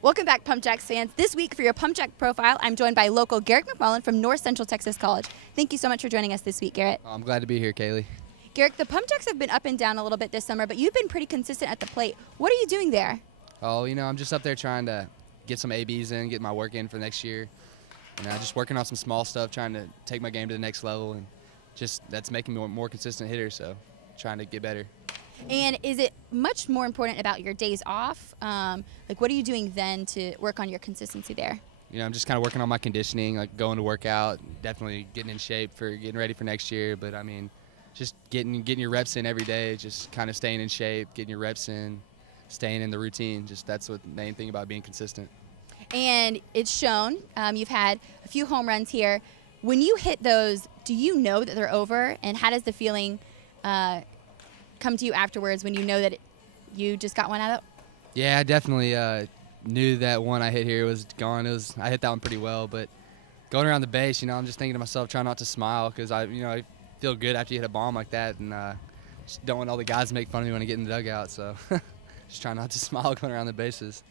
Welcome back, Pump Jacks fans. This week for your Pump Jack profile, I'm joined by local Garrett McMullen from North Central Texas College. Thank you so much for joining us this week, Garrett. I'm glad to be here, Kaylee. Garrett, the Pump Jacks have been up and down a little bit this summer, but you've been pretty consistent at the plate. What are you doing there? Oh, I'm just up there trying to get some ABs in, get my work in for next year. Just working on some small stuff, trying to take my game to the next level, and just that's making me a more consistent hitter, so trying to get better. And is it much more important about your days off? What are you doing then to work on your consistency there? I'm just kind of working on my conditioning, like going to work out, definitely getting in shape for getting ready for next year. But just getting your reps in every day, just kind of staying in shape, getting your reps in, staying in the routine. Just that's what the main thing about being consistent. And it's shown. You've had a few home runs here. When you hit those, do you know that they're over? And how does the feeling come to you afterwards when you know that you just got one out? Yeah, I definitely knew that one I hit here was gone. I hit that one pretty well, but going around the base, I'm just thinking to myself, trying not to smile because I feel good after you hit a bomb like that, and just don't want all the guys to make fun of me when I get in the dugout. So just trying not to smile going around the bases.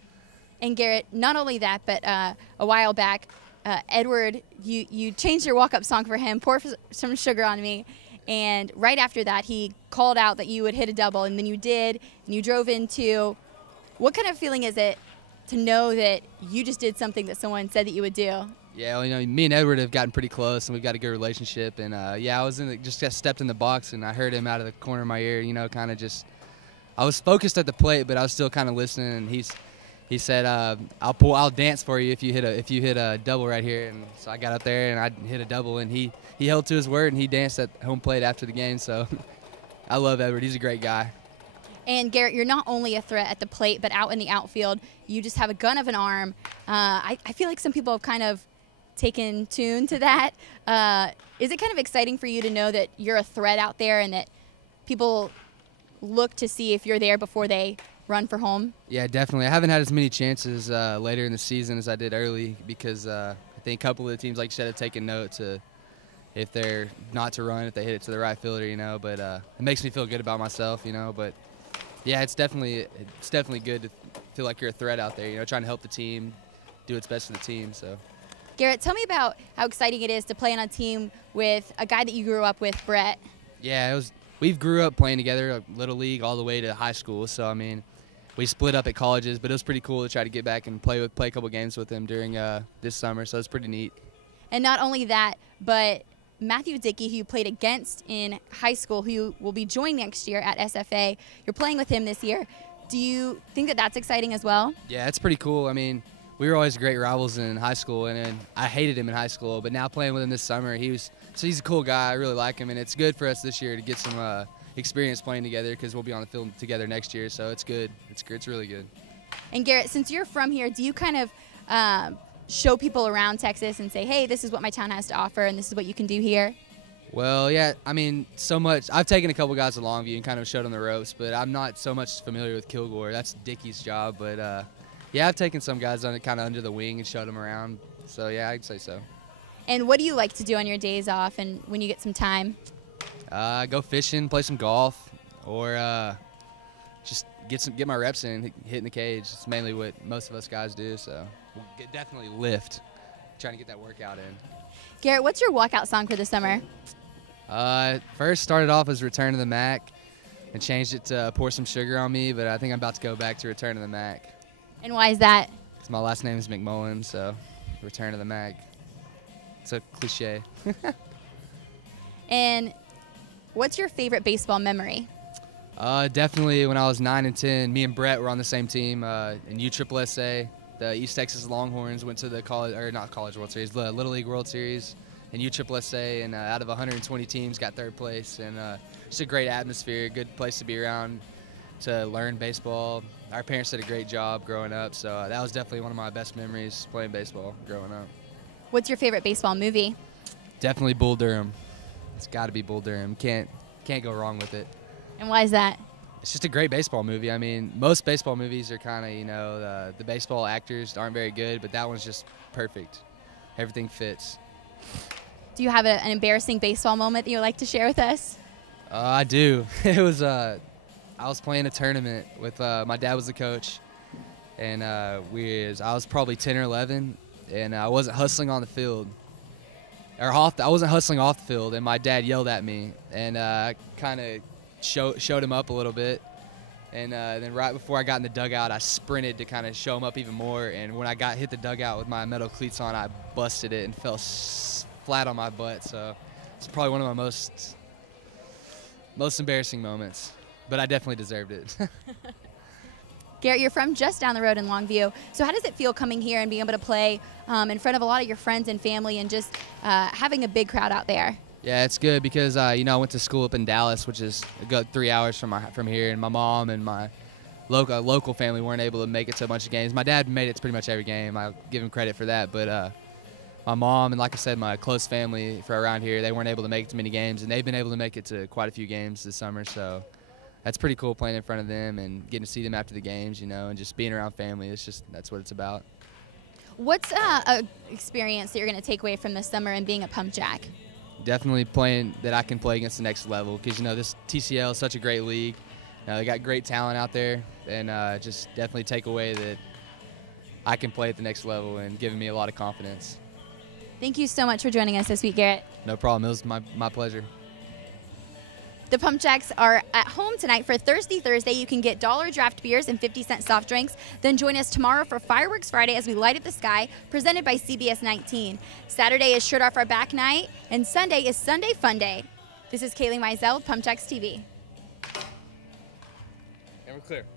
And Garrett, not only that, but a while back, Edward, you changed your walk-up song for him, Pour Some Sugar on Me. And right after that, he called out that you would hit a double, and then you did, and you drove into. What kind of feeling is it to know that you just did something that someone said that you would do? Yeah, well, me and Edward have gotten pretty close, and we've got a good relationship. And I was just stepped in the box, and I heard him out of the corner of my ear. Kind of just. I was focused at the plate, but I was still kind of listening. And he said, "I'll dance for you if you hit a double right here." And so I got up there and I hit a double, and he held to his word, and he danced at home plate after the game. So I love Edward. He's a great guy. And Garrett, you're not only a threat at the plate, but out in the outfield, you just have a gun of an arm. I feel like some people have kind of taken tune to that. Is it kind of exciting for you to know that you're a threat out there and that people look to see if you're there before they run for home? Yeah, definitely. I haven't had as many chances later in the season as I did early because I think a couple of the teams, like you said, have taken note to if they're not to run, if they hit it to the right fielder, But it makes me feel good about myself, But yeah, it's definitely good to feel like you're a threat out there, trying to help the team, do its best for the team. So, Garrett, tell me about how exciting it is to play on a team with a guy that you grew up with, Brett. Yeah, we've grew up playing together, Little League all the way to high school. So we split up at colleges, but it was pretty cool to try to get back and play a couple games with him during this summer. So it's pretty neat. And not only that, but Matthew Dickey, who you played against in high school, who will be joining next year at SFA. You're playing with him this year. Do you think that that's exciting as well? Yeah, it's pretty cool. We were always great rivals in high school, and I hated him in high school. But now playing with him this summer, he's a cool guy. I really like him, and it's good for us this year to get some experience playing together because we'll be on the field together next year. So it's good. It's really good. And Garrett, since you're from here, do you kind of show people around Texas and say, hey, this is what my town has to offer and this is what you can do here? Well, yeah, so much. I've taken a couple guys to Longview and kind of showed them the ropes, but I'm not so much familiar with Kilgore. That's Dickey's job, but yeah, I've taken some guys on it kind of under the wing and showed them around. So yeah, I'd say so. And what do you like to do on your days off and when you get some time? Go fishing, play some golf, or just get my reps in, hitting the cage. It's mainly what most of us guys do, so we'll definitely lift, trying to get that workout in. Garrett, what's your walkout song for the summer? First started off as Return to the Mac and changed it to Pour Some Sugar on Me, but I think I'm about to go back to Return to the Mac. And why is that? Because my last name is McMullen, so Return to the Mac. It's a cliche. And what's your favorite baseball memory? Definitely when I was 9 and 10, me and Brett were on the same team in USSSA. The East Texas Longhorns went to the World Series, the Little League World Series in USSSA, and out of 120 teams got third place. And it's a great atmosphere, good place to be around to learn baseball. Our parents did a great job growing up, so that was definitely one of my best memories playing baseball growing up. What's your favorite baseball movie? Definitely Bull Durham. It's got to be Bull Durham. Can't go wrong with it. And why is that? It's just a great baseball movie. Most baseball movies are kind of, the baseball actors aren't very good, but that one's just perfect. Everything fits. Do you have an embarrassing baseball moment that you would like to share with us? I do. It was I was playing a tournament with my dad was the coach, and I was probably 10 or 11, and I wasn't hustling on the field, I wasn't hustling off the field, and my dad yelled at me, and I kind of showed him up a little bit, and then right before I got in the dugout, I sprinted to kind of show him up even more, and when I hit the dugout with my metal cleats on, I busted it and fell flat on my butt. So it's probably one of my most embarrassing moments, but I definitely deserved it. Garrett, you're from just down the road in Longview. So how does it feel coming here and being able to play in front of a lot of your friends and family and just having a big crowd out there? Yeah, it's good because I went to school up in Dallas, which is a good 3 hours from here, and my mom and my local family weren't able to make it to a bunch of games. My dad made it to pretty much every game. I give him credit for that, but my mom and, like I said, my close family for around here, they weren't able to make it to many games, and they've been able to make it to quite a few games this summer. So that's pretty cool playing in front of them and getting to see them after the games, and just being around family. That's what it's about. What's an experience that you're going to take away from this summer and being a Pump Jack? Definitely playing that I can play against the next level because, this TCL is such a great league. They got great talent out there, and just definitely take away that I can play at the next level and giving me a lot of confidence. Thank you so much for joining us this week, Garrett. No problem. It was my pleasure. The Pump Jacks are at home tonight for Thirsty Thursday. You can get $1 draft beers and 50-cent soft drinks. Then join us tomorrow for Fireworks Friday as we light up the sky, presented by CBS 19. Saturday is Shirt Off Our Back night, and Sunday is Sunday Fun Day. This is Kaylee Mizell, Pump Jacks TV. And we're clear.